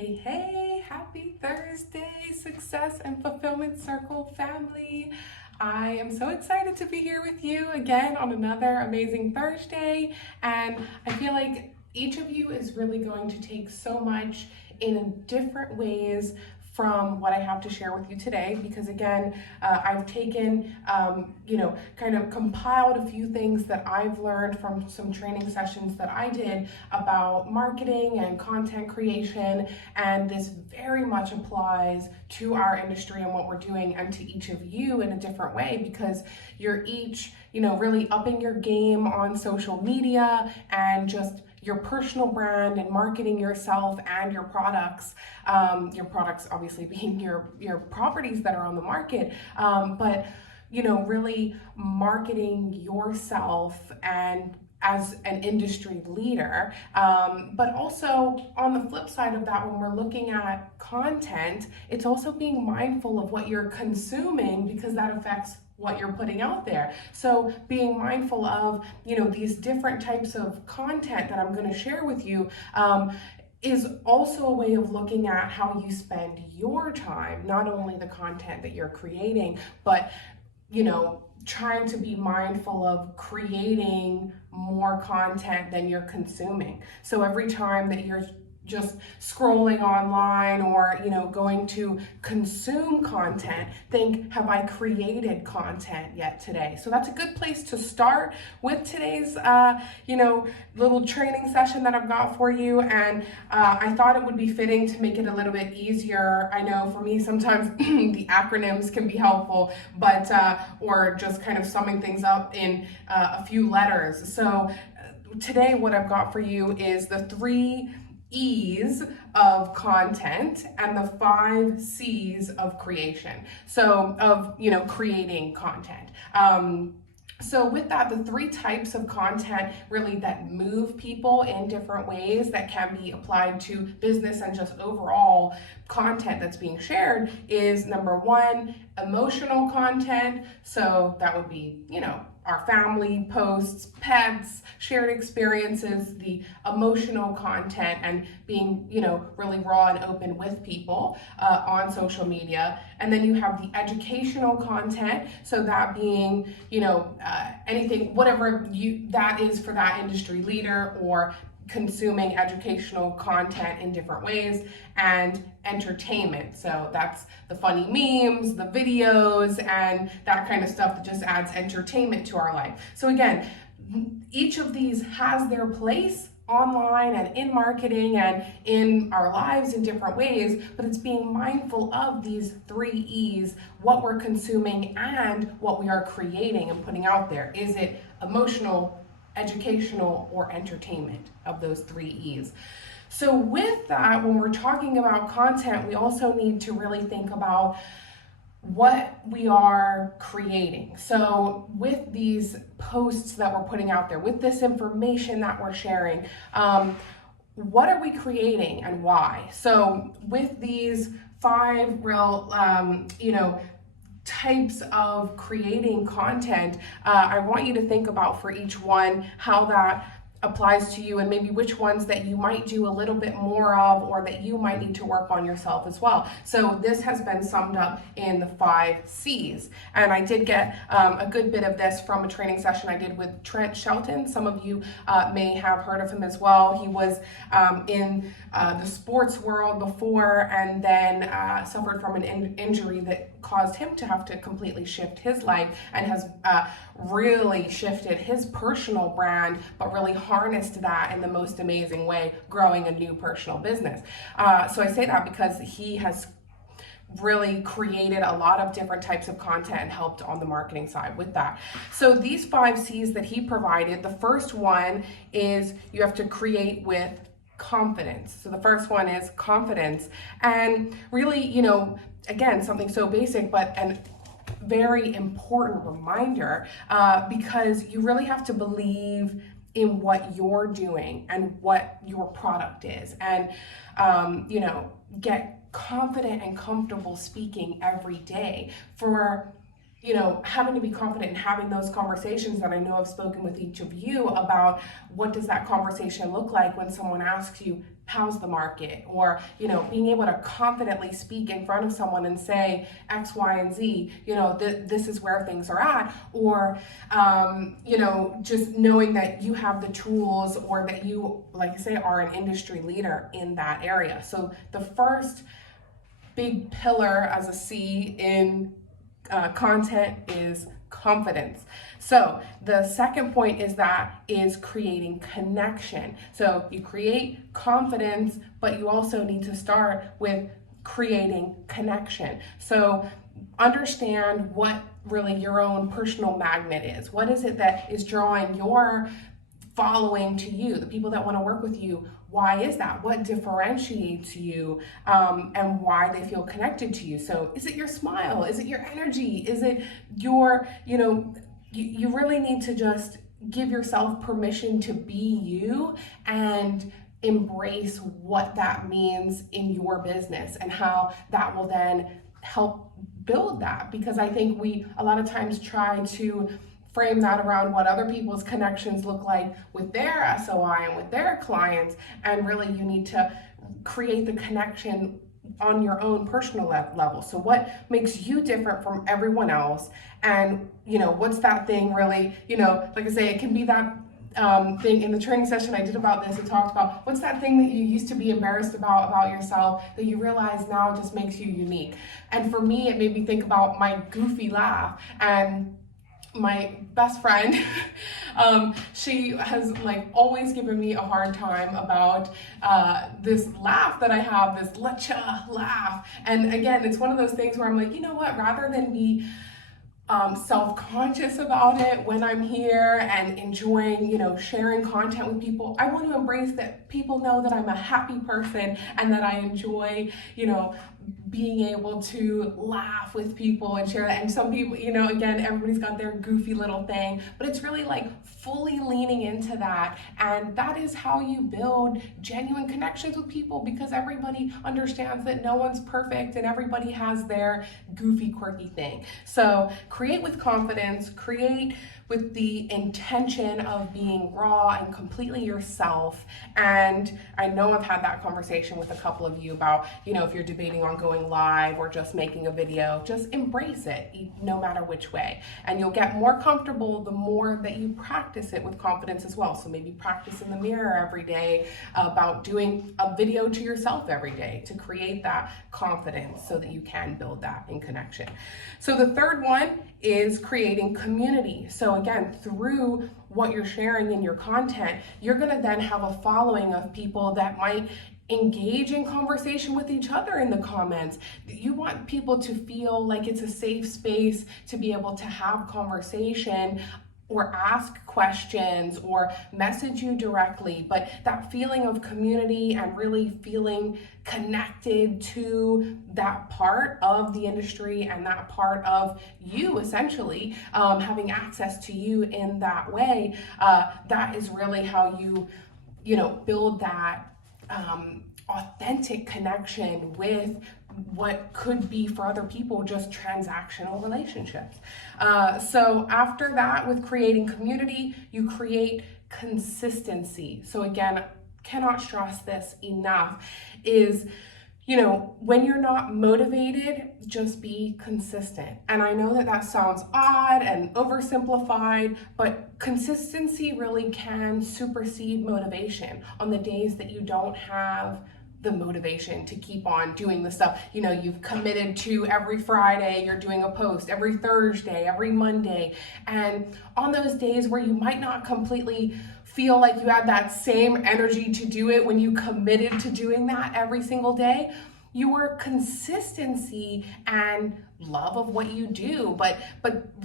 Hey, happy Thursday, Success and Fulfillment Circle family. I am so excited to be here with you again on another amazing Thursday. And I feel like each of you is really going to take so much in different ways from what I have to share with you today, because again, I've taken, kind of compiled a few things that I've learned from some training sessions that I did about marketing and content creation, and this very much applies to our industry and what we're doing and to each of you in a different way, because you're each, really upping your game on social media and just your personal brand and marketing yourself and your products obviously being your properties that are on the market, but really marketing yourself and as an industry leader. But also on the flip side of that, when we're looking at content, it's also being mindful of what you're consuming, because that affects what you're putting out there. So being mindful of, these different types of content that I'm going to share with you, is also a way of looking at how you spend your time, not only the content that you're creating, but trying to be mindful of creating more content than you're consuming. So every time that you're just scrolling online or going to consume content, think, have I created content yet today? So that's a good place to start with today's little training session that I've got for you. And I thought it would be fitting to make it a little bit easier. I know for me sometimes the acronyms can be helpful, but or just kind of summing things up in a few letters. So today what I've got for you is the 3 E's of content and the 5 C's of creation. So of, creating content. So with that, the 3 types of content really that move people in different ways that can be applied to business and just overall content that's being shared is, number 1, emotional content. So that would be, our family posts, pets, shared experiences, the emotional content, and being, really raw and open with people on social media. And then you have the educational content. So that being, anything, whatever that is for that industry leader, or consuming educational content in different ways, and entertainment. So that's the funny memes, the videos, and that kind of stuff that just adds entertainment to our life. So again, each of these has their place online and in marketing and in our lives in different ways, but it's being mindful of these 3 E's, what we're consuming and what we are creating and putting out there. Is it emotional, educational, or entertainment, of those 3 E's? So with that, when we're talking about content, we also need to really think about what we are creating. So with these posts that we're putting out there, with this information that we're sharing, what are we creating and why? So with these 5 real, types of creating content, I want you to think about for each one how that applies to you, and maybe which ones that you might do a little bit more of, or that you might need to work on yourself as well. So this has been summed up in the 5 C's, and I did get a good bit of this from a training session I did with Trent Shelton. Some of you may have heard of him as well. He was in the sports world before, and then suffered from an injury that caused him to have to completely shift his life, and has really shifted his personal brand, but really harnessed that in the most amazing way, growing a new personal business. So I say that because he has really created a lot of different types of content and helped on the marketing side with that. So these 5 C's that he provided, the first one is you have to create with confidence. So the first one is confidence. And really, again, something so basic, but an very important reminder, because you really have to believe in what you're doing and what your product is, and get confident and comfortable speaking every day. For having to be confident in having those conversations that I know I've spoken with each of you about, what does that conversation look like when someone asks you, how's the market, or being able to confidently speak in front of someone and say X, Y, and Z, this is where things are at, or just knowing that you have the tools, or that you, like I say, are an industry leader in that area. So the first big pillar as a C in content is confidence. So the second point is creating connection. So you create confidence, but you also need to start with creating connection. So understand what really your own personal magnet is. What is it that is drawing your following to you, the people that want to work with you? Why is that? What differentiates you, and why they feel connected to you? So is it your smile? Is it your energy? Is it your, you really need to just give yourself permission to be you and embrace what that means in your business, and how that will then help build that. Because I think we a lot of times try to frame that around what other people's connections look like with their SOI and with their clients, and really you need to create the connection on your own personal level. So what makes you different from everyone else, and what's that thing really, like I say, it can be that thing. In the training session I did about this, it talked about what's that thing that you used to be embarrassed about yourself that you realize now just makes you unique. And for me, it made me think about my goofy laugh. And my best friend, she has always given me a hard time about this laugh that I have, this lecha laugh. And again, it's one of those things where I'm like, rather than be self-conscious about it when I'm here and enjoying, sharing content with people, I want to embrace that people know that I'm a happy person and that I enjoy, being able to laugh with people and share that. And some people, again, everybody's got their goofy little thing, but it's really fully leaning into that. And that is how you build genuine connections with people, because everybody understands that no one's perfect and everybody has their goofy, quirky thing. So create with confidence, create with the intention of being raw and completely yourself. And I know I've had that conversation with a couple of you about, if you're debating on going live or just making a video, just embrace it no matter which way. And you'll get more comfortable the more that you practice it with confidence as well. So maybe practice in the mirror every day about doing a video to yourself every day to create that confidence so that you can build that in connection. So the third one is creating community. So again, through what you're sharing in your content, you're going to then have a following of people that might engage in conversation with each other in the comments. You want people to feel like it's a safe space to be able to have conversation or ask questions or message you directly. But that feeling of community and really feeling connected to that part of the industry and that part of you, essentially, having access to you in that way, that is really how you build that authentic connection with what could be for other people just transactional relationships. So after that, with creating community, you create consistency. So again, cannot stress this enough, is when you're not motivated, just be consistent. And I know that that sounds odd and oversimplified, but consistency really can supersede motivation on the days that you don't have the motivation to keep on doing the stuff. You've committed to every Friday, you're doing a post, every Thursday, every Monday. And on those days where you might not completely feel like you had that same energy to do it when you committed to doing that every single day, your consistency and love of what you do, but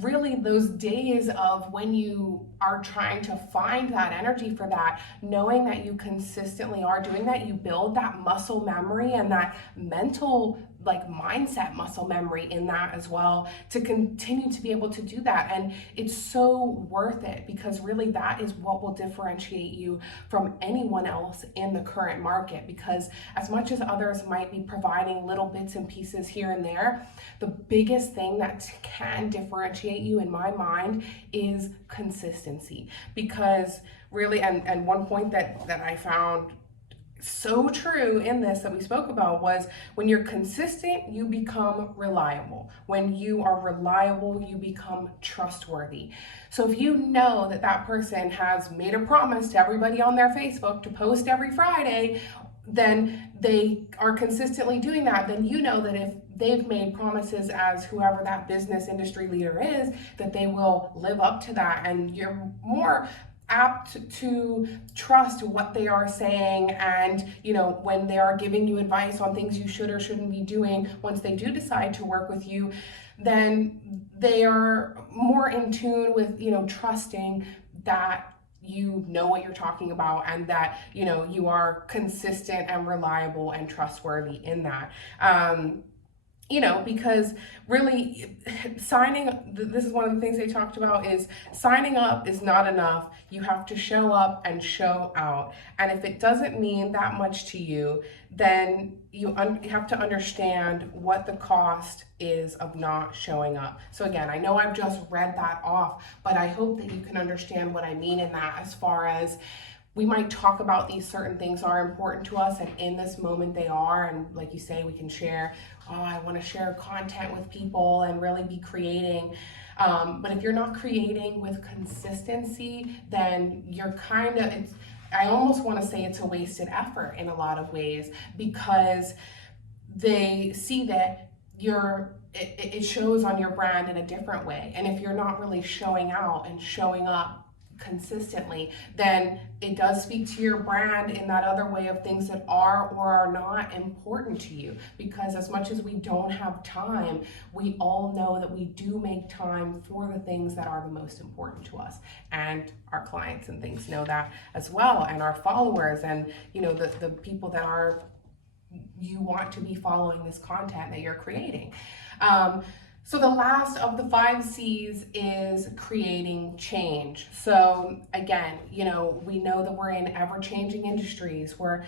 really those days of when you are trying to find that energy for that, knowing that you consistently are doing that, you build that muscle memory and that mental mindset muscle memory in that as well, to continue to be able to do that. And it's so worth it, because really that is what will differentiate you from anyone else in the current market. Because as much as others might be providing little bits and pieces here and there, the biggest thing that can differentiate you in my mind is consistency. Because really, and one point that I found so true in this that we spoke about was when you're consistent, you become reliable. When you are reliable, you become trustworthy. So if you know that that person has made a promise to everybody on their Facebook to post every Friday, then they are consistently doing that, then you know that if they've made promises as whoever that business industry leader is, that they will live up to that, and you're more apt to trust what they are saying. And when they are giving you advice on things you should or shouldn't be doing, once they do decide to work with you, then they are more in tune with trusting that you know what you're talking about, and that you are consistent and reliable and trustworthy in that. Because really this is one of the things they talked about, is signing up is not enough. You have to show up and show out. And if it doesn't mean that much to you, then you have to understand what the cost is of not showing up. So again, I know I've just read that off, but I hope that you can understand what I mean in that, as far as we might talk about these certain things are important to us, and in this moment they are, and like you say, we can share, I want to share content with people and really be creating. But if you're not creating with consistency, then you're I almost want to say it's a wasted effort in a lot of ways, because they see that it shows on your brand in a different way. And if you're not really showing out and showing up consistently, then it does speak to your brand in that other way of things that are or are not important to you. Because as much as we don't have time, we all know that we do make time for the things that are the most important to us, and our clients and things know that as well, and our followers, and the people that you want to be following this content that you're creating. So the last of the 5 C's is creating change. So again, we know that we're in ever-changing industries. We're,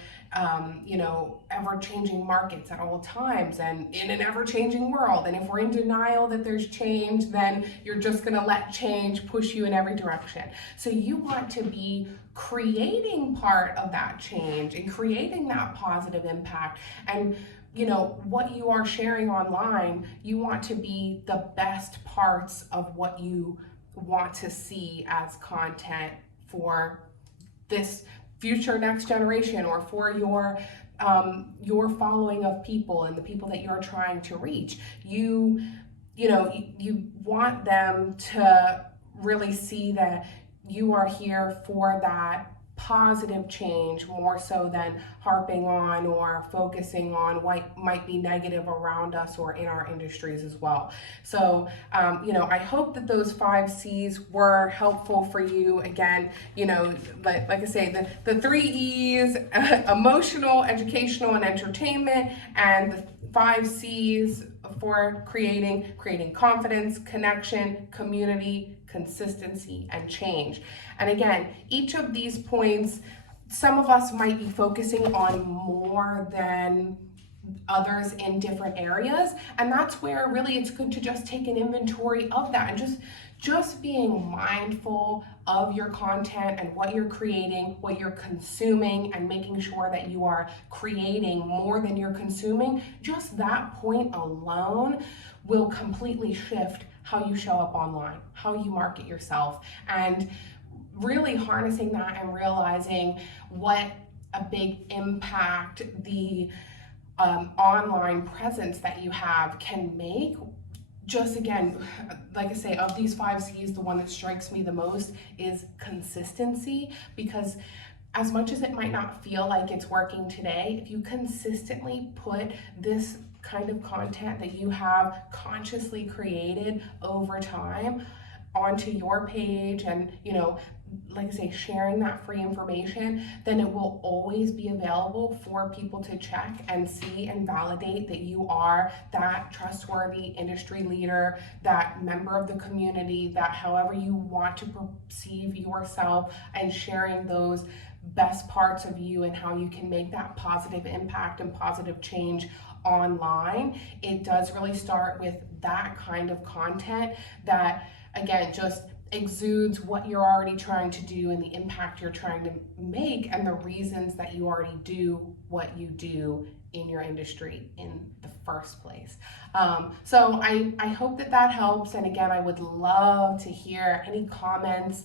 ever-changing markets at all times, and in an ever-changing world. And if we're in denial that there's change, then you're just gonna let change push you in every direction. So you want to be creating part of that change and creating that positive impact. And what you are sharing online, you want to be the best parts of what you want to see as content for this future next generation, or for your following of people and the people that you're trying to reach. You want them to really see that you are here for that positive change, more so than harping on or focusing on what might be negative around us or in our industries as well. So, I hope that those 5 C's were helpful for you. Again, like I say, the 3 E's, emotional, educational, and entertainment, and the 5 C's for creating confidence, connection, community, consistency, and change. And again, each of these points, some of us might be focusing on more than others in different areas, and that's where really it's good to just take an inventory of that, and just being mindful of your content and what you're creating, what you're consuming, and making sure that you are creating more than you're consuming. Just that point alone will completely shift how you show up online, how you market yourself, and really harnessing that and realizing what a big impact the online presence that you have can make. Just again, like I say, of these 5 C's, the one that strikes me the most is consistency, because as much as it might not feel like it's working today, if you consistently put this kind of content that you have consciously created over time onto your page, and like I say, sharing that free information, then it will always be available for people to check and see and validate that you are that trustworthy industry leader, that member of the community, that however you want to perceive yourself, and sharing those best parts of you and how you can make that positive impact and positive change online. It does really start with that kind of content that, again, just exudes what you're already trying to do and the impact you're trying to make and the reasons that you already do what you do in your industry in the first place. So I hope that helps. And again, I would love to hear any comments,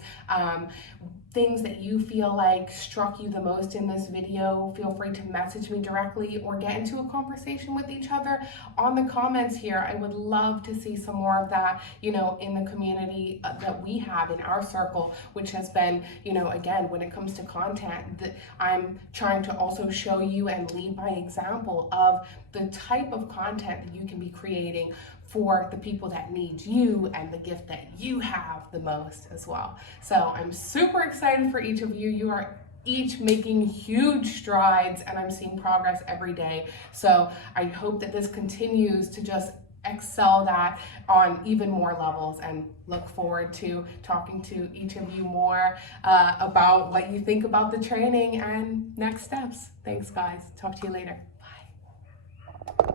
things that you feel like struck you the most in this video. Feel free to message me directly or get into a conversation with each other on the comments here. I would love to see some more of that, in the community that we have in our circle, which has been, again, when it comes to content, that I'm trying to also show you and lead by example of the type of content that you can be creating for the people that need you and the gift that you have the most as well. So I'm super excited for each of you. You are each making huge strides and I'm seeing progress every day. So I hope that this continues to just excel that on even more levels, and look forward to talking to each of you more about what you think about the training and next steps. Thanks guys. Talk to you later.